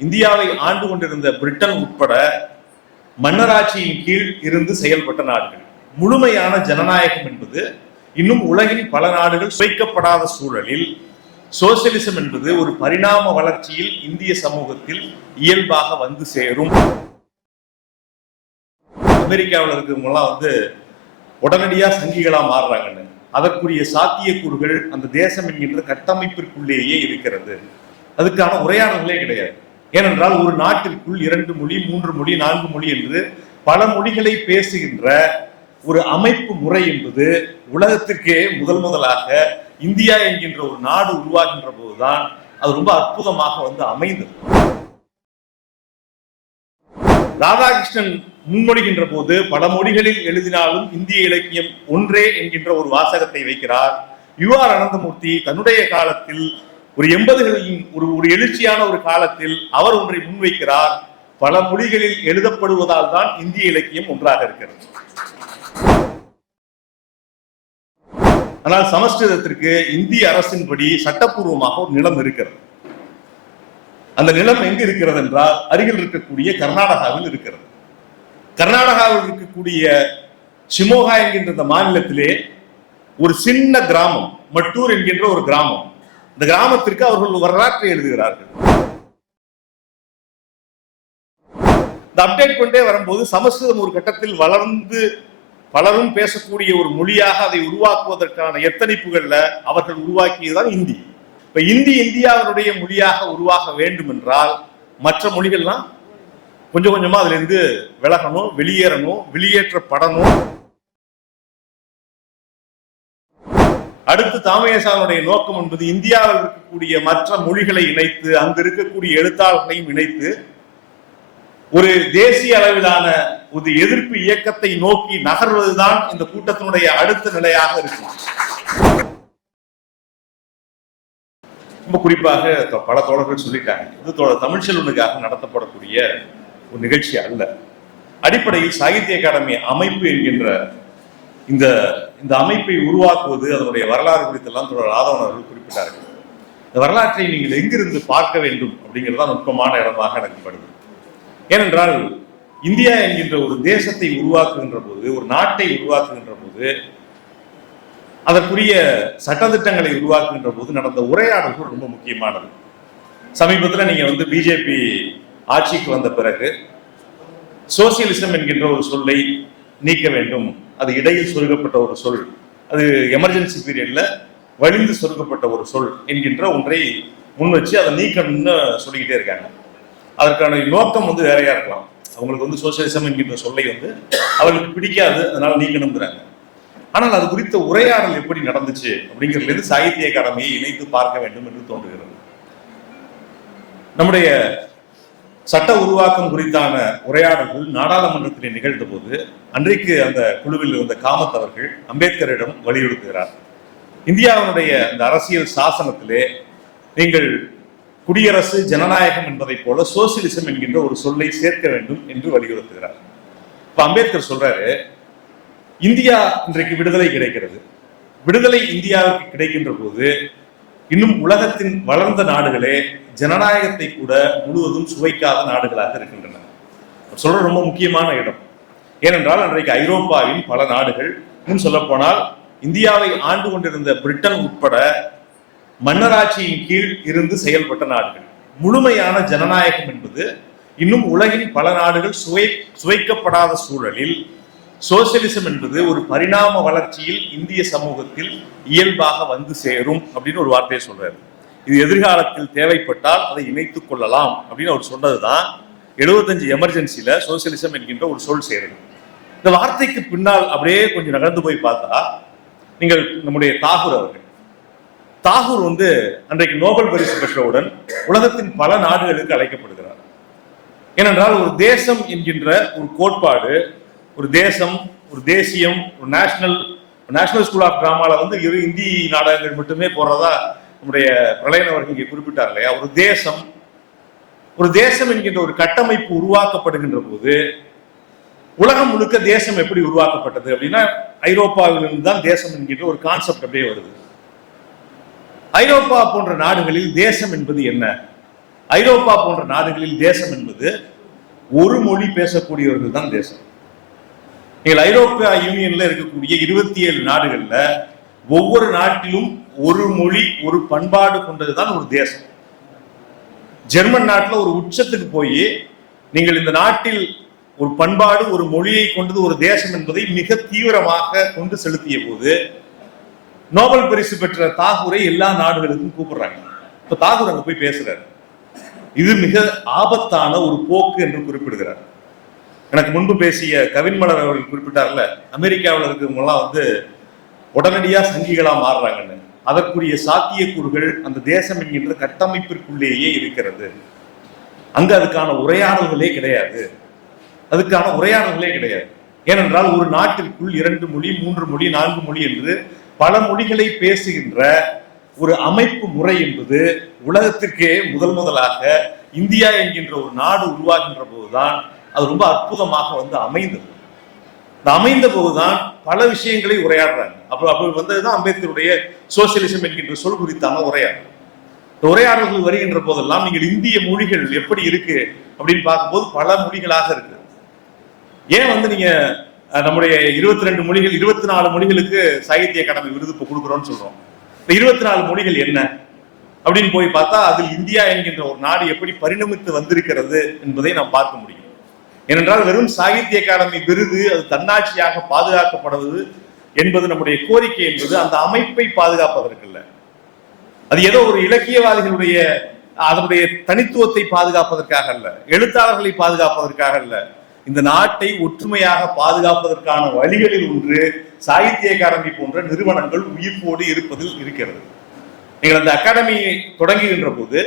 இந்தியாவை ஆண்டு கொண்டிருந்த பிரிட்டன் உட்பட மன்னராட்சியின் கீழ் இருந்து செயல்பட்ட நாடுகள். முழுமையான ஜனநாயகம் என்பது இன்னும் உலகின் பல நாடுகள் சுவைக்கப்படாத சூழலில் சோசியலிசம் என்பது ஒரு பரிணாம வளர்ச்சியில் இந்திய சமூகத்தில் இயல்பாக வந்து சேரும். அமெரிக்காவில் இருக்கிறவங்கலாம் உடனடியா சங்கிகளா மாறுறாங்கன்னு, அதற்குரிய சாத்தியக்கூறுகள் அந்த தேசம் என்கின்ற கட்டமைப்பிற்குள்ளேயே இருக்கிறது. அதுக்கான உரையாடல்களே கிடையாது. ஏனென்றால் ஒரு நாட்டிற்குள் 2 மொழி 3 மொழி 4 மொழி என்று பல மொழிகளை பேசுகின்ற ஒரு அமைப்பு முறை என்பது உலகத்திற்கே முதலாக இந்தியா என்கின்ற ஒரு நாடு உருவாகின்ற போதுதான் அது ரொம்ப அற்புதமாக அமைந்தது. ராதாகிருஷ்ணன் முன்மொழிகின்ற போது பல மொழிகளில் எழுதினாலும் இந்திய இலக்கியம் ஒன்றே என்கின்ற ஒரு வாசகத்தை வைக்கிறார். UR அனந்தமூர்த்தி தன்னுடைய காலத்தில் ஒரு 80களின் ஒரு எழுச்சியான ஒரு காலத்தில் அவர் ஒன்றை முன்வைக்கிறார். பல மொழிகளில் எழுதப்படுவதால் தான் இந்திய இலக்கியம் ஒன்றாக இருக்கிறது. ஆனால் சமஸ்கிருதத்திற்கு இந்திய அரசின்படி சட்டப்பூர்வமாக ஒரு நிலம் இருக்கிறது. அந்த நிலம் எங்கு இருக்கிறது என்றால் அருகில் இருக்கக்கூடிய கர்நாடகாவில் இருக்கிறது. கர்நாடகாவில் இருக்கக்கூடிய ஷிமோகா என்கின்ற இந்த மாநிலத்திலே ஒரு சின்ன கிராமம், மட்டூர் என்கின்ற ஒரு கிராமம். இந்த கிராமத்திற்கு அவர்கள் வரலாற்றை எழுதுகிறார்கள். இந்த அப்டேட் கொண்டே வரும்போது சமஸ்கிருதம் ஒரு கட்டத்தில் வளர்ந்து பலரும் பேசக்கூடிய ஒரு மொழியாக அதை உருவாக்குவதற்கான எத்தனைப்புகள்ல அவர்கள் உருவாக்கியதுதான் இந்தி. இப்ப இந்தியாவினுடைய மொழியாக உருவாக வேண்டும் என்றால் மற்ற மொழிகள்லாம் கொஞ்சம் கொஞ்சமா அதுல இருந்து விலகணும், வெளியேறணும், வெளியேற்றப்படணும். அடுத்து தாமயசானுடைய நோக்கம் என்பது இந்தியாவில் இருக்கக்கூடிய மற்ற மொழிகளை இணைத்து அங்கு இருக்கக்கூடிய எழுத்தாளர்களையும் இணைத்து ஒரு தேசிய அளவிலான ஒரு எதிர்ப்பு இயக்கத்தை நோக்கி நகர்வதுதான் இந்த கூட்டத்தினுடைய அடுத்த நிலையாக இருக்கும். ரொம்ப குறிப்பாக பல தோழர்கள் சொல்லிட்டாங்க, இது தமிழ்ச்செல்வனுக்காக நடத்தப்படக்கூடிய ஒரு நிகழ்ச்சி அல்ல. அடிப்படையில் சாகித்ய அகாடமி அமைப்பு என்கின்ற இந்த அமைப்பை உருவாக்குவது, அதனுடைய வரலாறு குறித்தெல்லாம் தொடர் ராதவன் அவர்கள் குறிப்பிட்டார்கள். இந்த வரலாற்றை நீங்கள் எங்கிருந்து பார்க்க வேண்டும் அப்படிங்கிறதா நுட்பமான இடமாக எனக்கு படுது. ஏனென்றால் இந்தியா என்கின்ற ஒரு தேசத்தை உருவாக்குகின்ற போது, ஒரு நாட்டை உருவாக்குகின்ற போது, அதற்குரிய சட்டத்திட்டங்களை உருவாக்குகின்ற போது நடந்த உரையாடல்கள் ரொம்ப முக்கியமானது. சமீபத்தில் நீங்க பிஜேபி ஆட்சிக்கு வந்த பிறகு சோசியலிசம் என்கின்ற ஒரு சொல்லை நீக்க வேண்டும், அது இடையில் சொருகப்பட்ட ஒரு சொல், அது எமர்ஜென்சி பீரியட்ல வலிந்து சொருகப்பட்ட ஒரு சொல் என்கின்ற ஒன்றை முன் வச்சு அதை நீக்கணும்னு சொல்லிக்கிட்டே இருக்காங்க. அதற்கான நோக்கம் வேறையா இருக்கலாம். அவங்களுக்கு சோசியலிசம் என்கின்ற சொல்லை அவர்களுக்கு பிடிக்காது, அதனால நீக்கணுங்கிறாங்க. ஆனால் அது குறித்த உரையாடல் எப்படி நடந்துச்சு அப்படிங்கிறதுல சாகித்ய அகாடமியை இணைத்து பார்க்க வேண்டும் என்று தோன்றுகிறது. நம்முடைய சட்ட உருவாக்கம் குறித்தான உரையாடல்கள் நாடாளுமன்றத்திலே நிகழ்ந்த போது அன்றைக்கு அந்த குழுவில் இருந்த காமத் அவர்கள் அம்பேத்கரிடம் வலியுறுத்துகிறார். இந்தியாவினுடைய அந்த அரசியல் சாசனத்திலே நீங்கள் குடியரசு ஜனநாயகம் என்பதை போல சோசியலிசம் என்கின்ற ஒரு சொல்லை சேர்க்க வேண்டும் என்று வலியுறுத்துகிறார். இப்ப அம்பேத்கர் சொல்றாரு, இந்தியா இன்றைக்கு விடுதலை கிடைக்கிறது. விடுதலை இந்தியாவுக்கு கிடைக்கின்ற போது இன்னும் உலகத்தின் வளர்ந்த நாடுகளே ஜனநாயகத்தை கூட முழுவதும் சுவைக்காத நாடுகளாக இருக்கின்றன. சொல்ற ரொம்ப முக்கியமான இடம். ஏனென்றால் அன்றைக்கு ஐரோப்பாவின் பல நாடுகள், இன்னும் சொல்ல போனால் இந்தியாவை ஆண்டு கொண்டிருந்த பிரிட்டன் உட்பட மன்னராட்சியின் கீழ் இருந்து செயல்பட்ட நாடுகள். முழுமையான ஜனநாயகம் என்பது இன்னும் உலகின் பல நாடுகள் சுவைக்கப்படாத சூழலில் சோசியலிசம் என்பது ஒரு பரிணாம வளர்ச்சியில் இந்திய சமூகத்தில் இயல்பாக வந்து சேரும் அப்படின்னு ஒரு வார்த்தையை சொல்றாரு. இது எதிர்காலத்தில் தேவைப்பட்டால் அதை இணைத்துக் கொள்ளலாம் அப்படின்னு அவர் சொன்னதுதான் 75 எமர்ஜென்சில சோசியலிசம் என்கின்ற ஒரு சொல் சேருது. இந்த வார்த்தைக்கு பின்னால் அப்படியே கொஞ்சம் நகர்ந்து போய் பார்த்தா நீங்கள் நம்முடைய தாகூர் அவர்கள், தாகூர் அன்றைக்கு நோபல் பரிசு பெற்றவுடன் உலகத்தின் பல நாடுகளுக்கு அழைக்கப்படுகிறார். ஏனென்றால் ஒரு தேசம் என்கின்ற ஒரு கோட்பாடு, ஒரு தேசம், ஒரு தேசியம், ஒரு நேஷனல் ஸ்கூல் ஆஃப் டிராமால இந்தி நாடகங்கள் மட்டுமே போறதா நம்முடைய பிரளயன் அவர்கள் இங்கே குறிப்பிட்டார் இல்லையா. ஒரு தேசம் என்கின்ற ஒரு கட்டமைப்பு உருவாக்கப்படுகின்ற போது உலகம் முழுக்க தேசம் எப்படி உருவாக்கப்பட்டது அப்படின்னா ஐரோப்பாவிலிருந்து தான் தேசம் என்கின்ற ஒரு கான்செப்ட் அப்படியே வருது. ஐரோப்பா போன்ற நாடுகளில் தேசம் என்பது என்ன? ஐரோப்பா போன்ற நாடுகளில் தேசம் என்பது ஒரு மொழி பேசக்கூடியவர்கள் தான் தேசம். நீங்கள் ஐரோப்பிய யூனியன்ல இருக்கக்கூடிய 27 நாடுகள்ல ஒவ்வொரு நாட்டிலும் ஒரு மொழி ஒரு பண்பாடு கொண்டதுதான் ஒரு தேசம். ஜெர்மன் நாட்டில் ஒரு உச்சத்துக்கு போய் நீங்கள் இந்த நாட்டில் ஒரு பண்பாடு ஒரு மொழியை கொண்டது ஒரு தேசம் என்பதை மிக தீவிரமாக கொண்டு செலுத்திய போது நோபல் பரிசு பெற்ற தாகூரை எல்லா நாடுகளுக்கும் கூப்பிடுறாங்க. இப்ப தாகூர் அங்க போய் பேசுறாரு. இது மிக ஆபத்தான ஒரு போக்கு என்று குறிப்பிடுகிறார். எனக்கு முன்பு பேசிய கவின்மலர் அவர்கள் குறிப்பிட்டார்ல, அமெரிக்காவில் இருக்கிறவங்க எல்லாம் உடனடியா சங்கிகளா மாறுறாங்கன்னு. அதற்குரிய சாத்தியக்கூறுகள் அந்த தேசம் என்கின்ற கட்டமைப்பிற்குள்ளேயே இருக்கிறது. அங்க அதுக்கான உரையாடல்களே கிடையாது. ஏனென்றால் ஒரு நாட்டிற்குள் 2 மொழி 3 மொழி 4 மொழி என்று பல மொழிகளை பேசுகின்ற ஒரு அமைப்பு முறை என்பது உலகத்திற்கே முதலாக இந்தியா என்கின்ற ஒரு நாடு உருவாகின்ற போதுதான் அது ரொம்ப அற்புதமாக அமைந்தது. அமைந்த போதுதான் பல விஷயங்களை உரையாடுறாங்க. அப்படி வந்ததுதான் அம்பேத்கருடைய சோசியலிசம் என்கின்ற சொல் குறித்தான உரையாடல். உரையாடல்கள் வருகின்ற போதெல்லாம் நீங்கள் இந்திய மொழிகள் எப்படி இருக்கு அப்படின்னு பார்க்கும்போது பல மொழிகளாக இருக்கு. ஏன் நீங்க நம்முடைய 22 மொழிகள் 24 மொழிகளுக்கு சாகித்ய அகாடமி விருது இப்போ கொடுக்குறோம்னு சொல்றோம். 24 மொழிகள் என்ன அப்படின்னு போய் பார்த்தா அதில் இந்தியா என்கின்ற ஒரு நாடு எப்படி பரிணமித்து வந்திருக்கிறது என்பதை நாம் பார்க்க முடியும். ஏனென்றால் வெறும் சாகித்ய அகாடமி விருது அது தன்னாட்சியாக பாதுகாக்கப்படுவது என்பது நம்முடைய கோரிக்கை என்பது அந்த அமைப்பை பாதுகாப்பதற்கு இல்லை. அது ஏதோ ஒரு இலக்கியவாதிகளுடைய அதனுடைய தனித்துவத்தை பாதுகாப்பதற்காக அல்ல, எழுத்தாளர்களை பாதுகாப்பதற்காக அல்ல. இந்த நாட்டை ஒற்றுமையாக பாதுகாப்பதற்கான வழிகளில் ஒன்று சாகித்ய அகாடமி போன்ற நிறுவனங்கள் உயிர்ப்போடு இருப்பதில் இருக்கிறது. நீங்கள் அந்த அகாடமியை தொடங்குகின்ற போது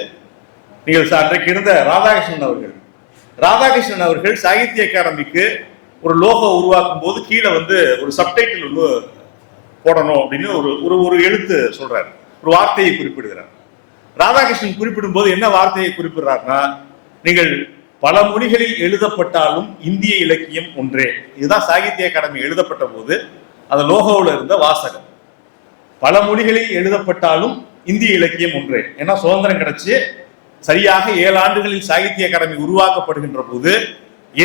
நீங்கள் அன்றைக்கு இருந்த ராதாகிருஷ்ணன் அவர்கள் சாகித்ய அகாடமிக்கு ஒரு லோகோ உருவாக்கும் போது கீழே ஒரு சப்டைட்டில் போடணும் அப்படின்னு ஒரு எழுத்து சொல்றாரு, ஒரு வார்த்தையை குறிப்பிடுகிறார். ராதாகிருஷ்ணன் குறிப்பிடும் போது என்ன வார்த்தையை குறிப்பிடுறாருன்னா, நீங்கள் பல மொழிகளில் எழுதப்பட்டாலும் இந்திய இலக்கியம் ஒன்றே. இதுதான் சாகித்ய அகாடமி எழுதப்பட்ட போது அந்த லோகோவில் இருந்த வாசகம். பல மொழிகளில் எழுதப்பட்டாலும் இந்திய இலக்கியம் ஒன்றே. ஏன்னா சுதந்திரம் கிடைச்சு சரியாக 7 ஆண்டுகளில் சாகித்ய அகாடமி உருவாக்கப்படுகின்ற போது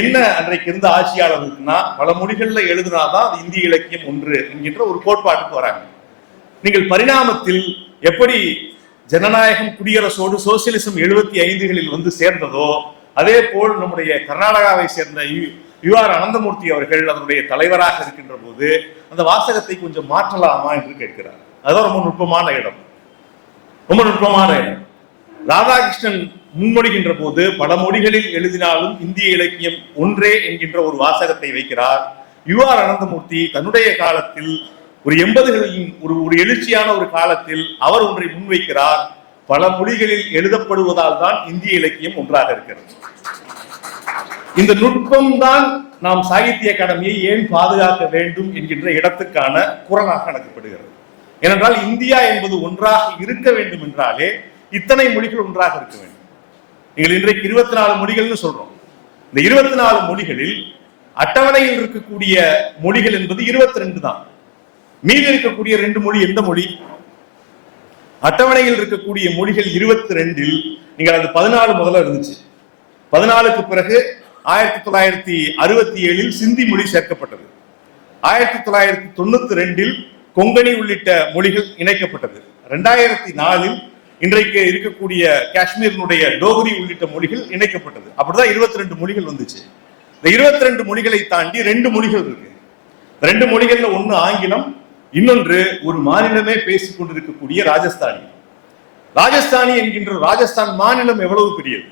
என்ன அன்றைக்கு இருந்த ஆட்சியாளர்களுக்குன்னா, பல மொழிகள்ல எழுதினாதான் அது இந்திய இலக்கியம் ஒன்று என்கின்ற ஒரு கோட்பாட்டுக்கு வராங்க. நீங்கள் பரிணாமத்தில் எப்படி ஜனநாயகம் குடியரசோடு சோசியலிசம் 75களில் சேர்ந்ததோ அதே போல் நம்முடைய கர்நாடகாவை சேர்ந்த UR அனந்தமூர்த்தி அவர்கள் அதனுடைய தலைவராக இருக்கின்ற போது அந்த வாசகத்தை கொஞ்சம் மாற்றலாமா என்று கேட்கிறார். அதுதான் ரொம்ப நுட்பமான இடம். ராதாகிருஷ்ணன் முன்மொழிகின்ற போது பல மொழிகளில் எழுதினாலும் இந்திய இலக்கியம் ஒன்றே என்கின்ற ஒரு வாசகத்தை வைக்கிறார். UR அனந்தமூர்த்தி தன்னுடைய காலத்தில் ஒரு 80களின் ஒரு எழுச்சியான ஒரு காலத்தில் அவர் ஒன்றை முன்வைக்கிறார். பல மொழிகளில் எழுதப்படுவதால் தான் இந்திய இலக்கியம் ஒன்றாக இருக்கிறது. இந்த நுட்பம் தான் நாம் சாகித்ய அகாடமியை ஏன் பாதுகாக்க வேண்டும் என்கின்ற இடத்துக்கான குரலாக அணுகப்படுகிறது. ஏனென்றால் இந்தியா என்பது ஒன்றாக இருக்க வேண்டும் என்றாலே இத்தனை மொழிகள் ஒன்றாக இருக்க வேண்டும். நீங்கள் இன்றைக்கு 24 மொழிகள்னு சொல்றோம். இந்த 24 மொழிகளில் அட்டவணையில் இருக்கக்கூடிய மொழிகள் என்பது 22 தான். மீதி இருக்கக்கூடிய 2 மொழி எந்த மொழி? அட்டவணையில் இருக்கக்கூடிய மொழிகள் 22ல் நீங்கள் அது 14 முதல்ல இருந்துச்சு. 14க்கு பிறகு 1967ல் சிந்தி மொழி சேர்க்கப்பட்டது. 1992ல் கொங்கணி உள்ளிட்ட மொழிகள் இணைக்கப்பட்டது. 2004ல் இன்றைக்கு இருக்கக்கூடிய காஷ்மீரினுடைய டோகரி உள்ளிட்ட மொழிகள் இணைக்கப்பட்டது. அப்படிதான் 22 மொழிகள் வந்துச்சு. இந்த 22 மொழிகளை தாண்டி 2 மொழிகள் இருக்கு. 2 மொழிகள்ல ஒண்ணு ஆங்கிலம், இன்னொன்று ஒரு மாநிலமே பேசிக் கொண்டிருக்கக்கூடிய ராஜஸ்தானி என்கின்ற ராஜஸ்தான் மாநிலம் எவ்வளவு பெரியது.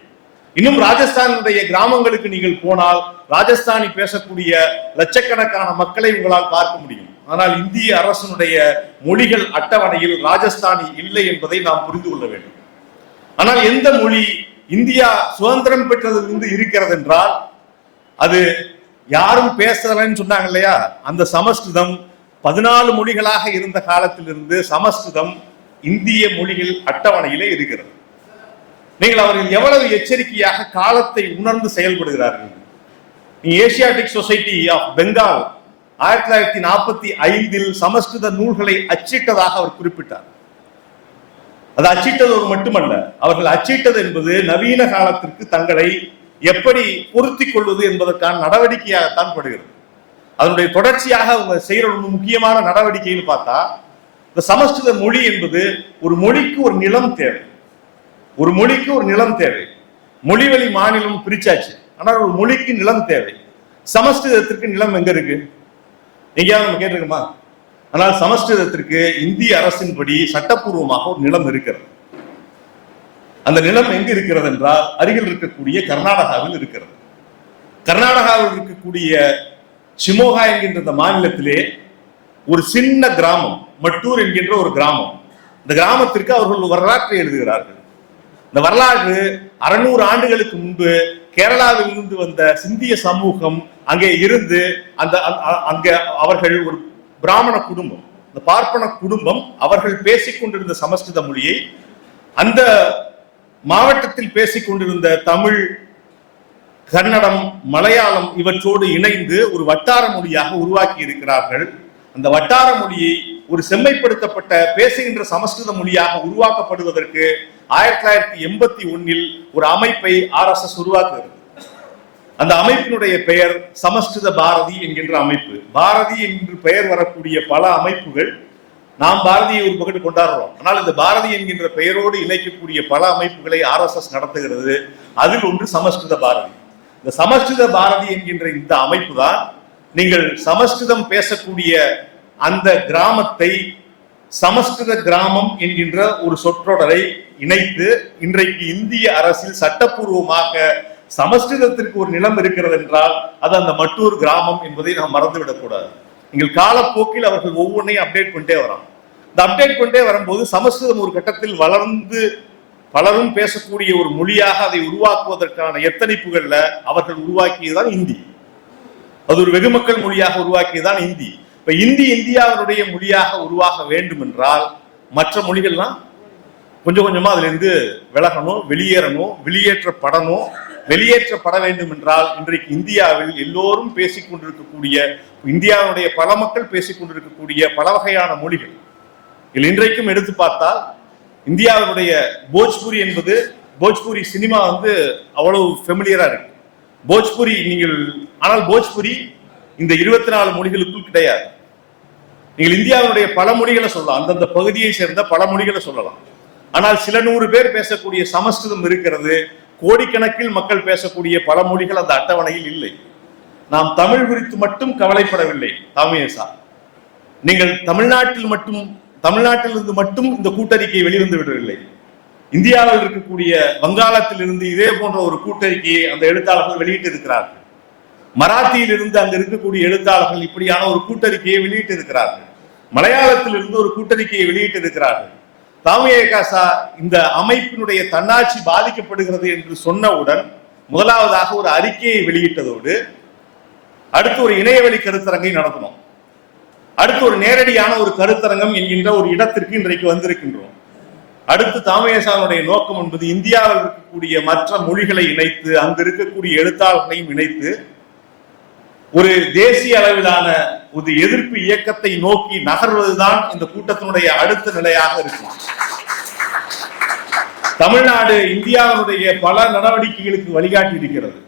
இன்னும் ராஜஸ்தானுடைய கிராமங்களுக்கு நீங்கள் போனால் ராஜஸ்தானி பேசக்கூடிய லட்சக்கணக்கான மக்களை உங்களால் பார்க்க முடியும். ஆனால் இந்திய அரசனுடைய மொழிகள் அட்டவணையில் ராஜஸ்தானி இல்லை என்பதை நாம் புரிந்து கொள்ள வேண்டும். ஆனால் எந்த மொழி இந்தியா சுதந்திரம் பெற்றதிலிருந்து இருக்கிறது என்றால் அது யாரும் பேசலன்னு சொன்னாங்க இல்லையா, அந்த சமஸ்கிருதம் 14 மொழிகளாக இருந்த காலத்திலிருந்து சமஸ்கிருதம் இந்திய மொழிகள் அட்டவணையிலே இருக்கிறது. நீங்கள் அவர்கள் எவ்வளவு எச்சரிக்கையாக காலத்தை உணர்ந்து செயல்படுகிறார்கள். ஏசியாட்டிக் சொசைட்டி ஆஃப் பெங்கால் 1945ல் சமஸ்கிருத நூல்களை அச்சிட்டதாக அவர் குறிப்பிட்டார். அது அச்சிட்டதோடு மட்டுமல்ல, அவர்கள் அச்சிட்டது என்பது நவீன காலத்திற்கு தங்களை எப்படி பொருத்திக் கொள்வது என்பதற்கான நடவடிக்கையாகத்தான் படுகிறது. அதனுடைய தொடர்ச்சியாக அவங்க செய்யற ஒரு முக்கியமான நடவடிக்கைன்னு பார்த்தா, இந்த சமஸ்கிருத மொழி என்பது ஒரு மொழிக்கு ஒரு நிலம் தேவை. ஒரு மொழிக்கு ஒரு நிலம் தேவை. மொழிவழி மாநிலம் பிரிச்சாச்சு, ஆனால் ஒரு மொழிக்கு நிலம் தேவை. சமஸ்கிருதத்திற்கு நிலம் எங்க இருக்கு? எங்கேயாவது நம்ம கேட்டிருக்கோமா? ஆனால் சமஸ்கிருதத்திற்கு இந்திய அரசின்படி சட்டப்பூர்வமாக ஒரு நிலம் இருக்கிறது. அந்த நிலம் எங்கு இருக்கிறது என்றால் அருகில் இருக்கக்கூடிய கர்நாடகாவில் இருக்கிறது. கர்நாடகாவில் இருக்கக்கூடிய ஷிமோகா என்கின்ற இந்த மாநிலத்திலே ஒரு சின்ன கிராமம், மட்டூர் என்கின்ற ஒரு கிராமம். இந்த கிராமத்திற்கு அவர்கள் வரலாற்றை எழுதுகிறார்கள். இந்த வரலாறு 600 ஆண்டுகளுக்கு முன்பு கேரளாவில் இருந்து வந்த சிந்திய சமூகம் அங்கே இருந்து அங்கே அவர்கள் ஒரு பிராமண குடும்பம், இந்த பார்ப்பன குடும்பம், அவர்கள் பேசிக் கொண்டிருந்த சமஸ்கிருத மொழியை அந்த மாவட்டத்தில் பேசிக் கொண்டிருந்த தமிழ், கன்னடம், மலையாளம் இவற்றோடு இணைந்து ஒரு வட்டார மொழியாக உருவாக்கி இருக்கிறார்கள். அந்த வட்டார மொழியை ஒரு செம்மைப்படுத்தப்பட்ட பேசுகின்ற சமஸ்கிருத மொழியாக உருவாக்கப்படுவதற்கு 1981 ஒரு அமைப்பை RSS உருவாக்குகிறது. அந்த அமைப்பினுடைய பெயர் சமஸ்கிருத பாரதி என்கின்ற அமைப்பு. பாரதி என்று பெயர் வரக்கூடிய பல அமைப்புகள், நாம் பாரதியை ஒரு பக்கத்து கொண்டாடுறோம், ஆனால் இந்த பாரதி என்கின்ற பெயரோடு இணைக்கக்கூடிய பல அமைப்புகளை RSS நடத்துகிறது. அதில் ஒன்று சமஸ்கிருத பாரதி. இந்த சமஸ்கிருத பாரதி என்கின்ற இந்த அமைப்பு தான் நீங்கள் சமஸ்கிருதம் பேசக்கூடிய அந்த கிராமத்தை சமஸ்கிருத கிராமம் என்கின்ற ஒரு சொற்றொடரை இணைத்து இன்றைக்கு இந்திய அரசில் சட்டப்பூர்வமாக சமஸ்கிருதத்திற்கு ஒரு நிலம் இருக்கிறது என்றால் அது அந்த மட்டூர் கிராமம் என்பதை நாம் மறந்துவிடக் கூடாது. நீங்கள் காலப்போக்கில் அவர்கள் ஒவ்வொன்றையும் அப்டேட் பண்ணிட்டே வரோம். இந்த அப்டேட் பண்ணிட்டே வரும்போது சமஸ்கிருதம் ஒரு கட்டத்தில் வளர்ந்து பலரும் பேசக்கூடிய ஒரு மொழியாக அதை உருவாக்குவதற்கான எத்தனைப்புகள்ல அவர்கள் உருவாக்கியதுதான் இந்தி. அது ஒரு வெகுமக்கள் மொழியாக உருவாக்கியதுதான் இந்தி. இப்ப இந்தி இந்தியாவினுடைய மொழியாக உருவாக வேண்டும் என்றால் மற்ற மொழிகள்லாம் கொஞ்சம் கொஞ்சமா அதுல இருந்து விலகணும், வெளியேறணும், வெளியேற்றப்படணும். வெளியேற்றப்பட வேண்டும் என்றால் இன்றைக்கு இந்தியாவில் எல்லோரும் பேசிக் கொண்டிருக்கக்கூடிய, இந்தியாவுடைய பல மக்கள் பேசிக் கொண்டிருக்கக்கூடிய பல வகையான மொழிகள் இதில் இன்றைக்கும் எடுத்து பார்த்தால் இந்தியாவுடைய போஜ்புரி என்பது, போஜ்புரி சினிமா அவ்வளவு ஃபெமிலியரா இருக்கு. போஜ்புரி நீங்கள், ஆனால் போஜ்புரி இந்த 24 மொழிகளுக்குள் கிடையாது. நீங்கள் இந்தியாவுடைய பல மொழிகளை சொல்லலாம், அந்தந்த பகுதியை சேர்ந்த பல மொழிகளை சொல்லலாம். ஆனால் சில 100 பேர் பேசக்கூடிய சமஸ்கிருதம் இருக்கிறது. கோடிக்கணக்கில் மக்கள் பேசக்கூடிய பல மொழிகள் அந்த அட்டவணையில் இல்லை. நாம் தமிழ் குறித்து மட்டும் கவலைப்படவில்லை. தாமியசா, நீங்கள் தமிழ்நாட்டிலிருந்து மட்டும் இந்த கூட்டறிக்கையை வெளிவந்து விடவில்லை. இந்தியாவில் இருக்கக்கூடிய வங்காளத்தில் இருந்து இதே போன்ற ஒரு கூட்டறிக்கையை அந்த எழுத்தாளர்கள் வெளியிட்டு இருக்கிறார்கள். மராத்தியில் இருந்து அங்க இருக்கக்கூடிய எழுத்தாளர்கள் இப்படியான ஒரு கூட்டறிக்கையை வெளியிட்டு இருக்கிறார்கள். மலையாளத்தில் இருந்து ஒரு கூட்டறிக்கையை வெளியிட்டு இருக்கிறார்கள். தாமியகாசா இந்த அமைப்பினுடைய தன்னாட்சி பாதிக்கப்படுகிறது என்று சொன்னவுடன் முதலாவதாக ஒரு அறிக்கையை வெளியிட்டதோடு அடுத்து ஒரு இணையவழி கருத்தரங்கை நடத்தணும். அடுத்து ஒரு நேரடியான ஒரு கருத்தரங்கம் என்கின்ற ஒரு இடத்திற்கு இன்றைக்கு வந்திருக்கின்றோம். அடுத்து தாமியசானுடைய நோக்கம் என்பது இந்தியாவில் இருக்கக்கூடிய மற்ற மொழிகளை இணைத்து அங்கு இருக்கக்கூடிய எழுத்தாளர்களையும் இணைத்து ஒரு தேசிய அளவிலான ஒரு எதிர்ப்பு இயக்கத்தை நோக்கி நகர்வதுதான் இந்த கூட்டத்தினுடைய அடுத்த நிலையாக இருக்கும். தமிழ்நாடு இந்தியாவினுடைய பல நடவடிக்கைகளுக்கு வழிகாட்டி இருக்கிறது.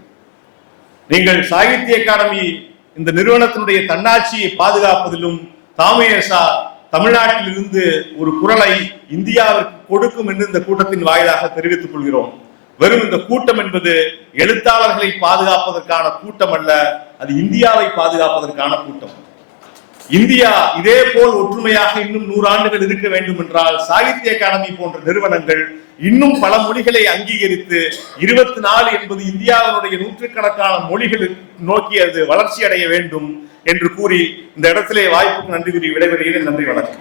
நீங்கள் சாகித்ய அகாடமி இந்த நிறுவனத்தினுடைய தன்னாட்சியை பாதுகாப்பதிலும் தாமியசா தமிழ்நாட்டில் இருந்து ஒரு குரலை இந்தியாவிற்கு கொடுக்கும் என்று இந்த கூட்டத்தின் வாயிலாக தெரிவித்துக் கொள்கிறோம். வெறும் இந்த கூட்டம் என்பது எழுத்தாளர்களை பாதுகாப்பதற்கான கூட்டம் அல்ல, அது இந்தியாவை பாதுகாப்பதற்கான கூட்டம். இந்தியா இதே போல் ஒற்றுமையாக இன்னும் 100 ஆண்டுகள் இருக்க வேண்டும் என்றால் சாகித்ய அகாடமி போன்ற நிறுவனங்கள் இன்னும் பல மொழிகளை அங்கீகரித்து 24 என்பது இந்தியாவினுடைய நூற்றுக்கணக்கான மொழிகள் நோக்கி அது வளர்ச்சி அடைய வேண்டும் என்று கூறி இந்த இடத்திலே வாய்ப்புக்கு நன்றி கூறி விடைபெறுகிறேன். நன்றி, வணக்கம்.